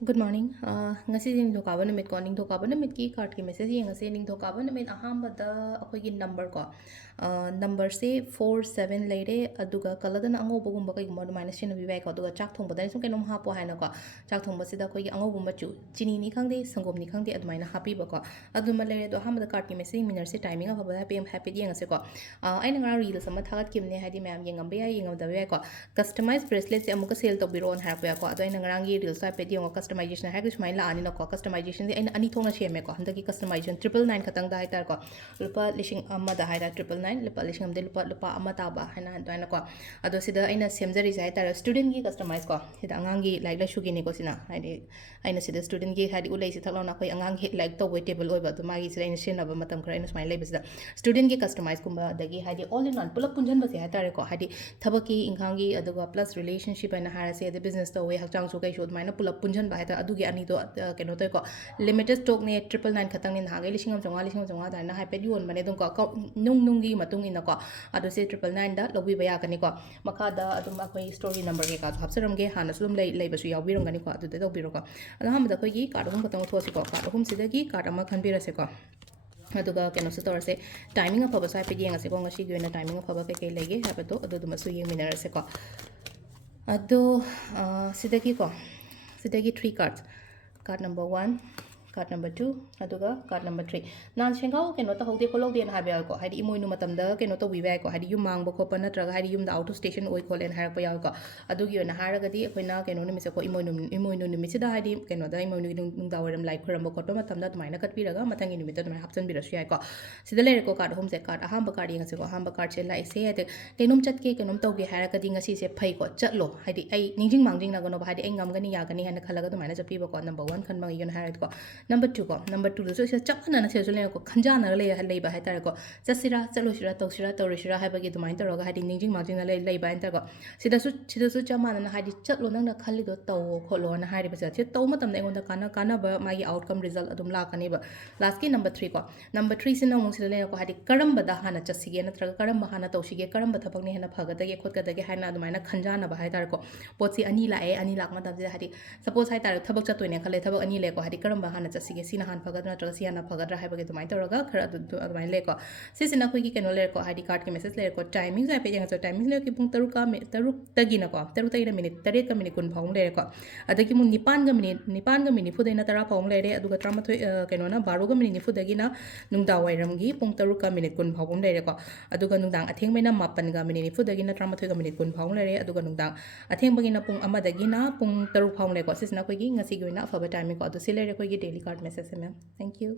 Good morning. Ngasigi ningthokaba numit ko ningthokaba numit ki card ki message yengase ningthokaba numit ahambada akhoi number ko number se 47 leire aduga kaladana angoba gumba kai gumba minus chin bi bai ko aduga chak thongba dai sum kenom hapo haina ko chak thongba sida khoi gi angoba machu chini ni khangde sangom ni khangde adumaina happy ba ko aduma leire do ahambada card ki message minor se timing of happy happy yengase ko aina ngara reel sama thagat kimne hadi ma'am yengam be yengam da be ko customized bracelet se amuka sale to biro on har ko ado aina ngara ngi reel sa pe yengam customization है कि la ani ko customization de ani thona cheme ko handa ki customization 999 khatang da haitar ko lupa lishing amma da haira 999 lupa lishing am de lupa amma ta ba hana da ko ado sida aina semjari sai tar student ki customize ko sida angang gi like la shugi ni ko sina haidi aina sida student ki hadi ulai si thakla na koi angang hit like to table oi ba to magi sida aina shin ba matam kra aina smile lai bisida student ki customize kumba dagi hadi all in one pulap punjan ba se haitar ko hadi thabaki inghangi aduga plus relationship aina hara se the business to we hakchang su kai shod maina pulap punjan ba haitar adugi ani do keno to ko limited stock ne 999 khatang ni nagai lishing am chonga da na happy yon mane dum ko nung gi matung ina ko adu se 999 da lobi ba ya kani ko makha da adum akoi story number ke ka hapsaram ge hana sum lei ba su yaw birong gani ko adu de do biro ko adu ham da koi gi card hum khatang thosi ko card hum sida gi card ama khan birase ko aduga keno se tor se timing of ba sai pe yeng ase ko ngasi gi na timing of ba ke lege ha to adu dum su yeng minarase ko adu sidagi ko sidagi 3 cards card number 1 card number 2 aduga card number 3 nan sengau keno ta hode kolog den ha ba ko hadi imoinu matam da keno to wi ba ko hadi yum mang ba ko pa natraga hadi yum da auto station oi ko len har pa ya ko adugi na haraga di akoina keno ni mise ko imoinu ni mise da hadi keno da imoinu nung da waram like khuram ko to matam da tumaina kat piraga matangi ni mita tumai hapchan bi rasu ya ko sida le ko card home se card aham ba card yeng se ko aham ba card se lai se ade kenom chat ke kenom to ge haraga di ngasi se phai ko chatlo hadi ai ningjing mangjing na gono ba hadi ai ngam gani ya gani hana khalaga tumaina chapi ba ko number 1 khan bang yon harat ko number 2 ko number 2 so se chap na se le ko khanja na le ha lei ba ha tar ko chasira chalo sira toksira torisira ha ba gi dumai tar ga hadi ningjing mangjing na lei ba tar ko sida su chama na hadi chatlo nang na khali do taw kholo na hari ba se taw matam na ngon da kana ba magi outcome result adum la kani ba last ki number 3 ko number 3 sin na mong sida le ko hadi karam ba da hana chasige na tra karam ba hana tawsige karam ba thapak ni hana phaga da ge khot ka da ge hana adumai na khanja na ba ha tar ko potsi ani la e ani lak ma da hadi suppose ha tar thabak chatoi ne khale thabak ani le ko hadi karam ba hana chasige sina han phagadra tra siana phagadra hai bage tumai toraga khara adumai le ko sisina khoi ki keno le ko id card ki message le ko timing sai pe jang so timing le ki pung taruk ka me taruk tagi na ko taruk tagi na minute 3 ka minute kun phawng le ko adagi mun 9 ga minute fu de na tara phawng le re aduga trama thoi keno na 12 ga minute ni fu dagi na nungda wairam gi pung taruk ka minute kun phawng le re ko aduga nungdang atheng mai na 9 ga minute ni fu dagi na trama thoi ga minute kun phawng le re aduga nungdang atheng bagi na pung ama dagi na pung taruk phawng le ko sisina khoi gi ngasi gi na afaba timing ko adu sile re khoi gi daily card message me thank you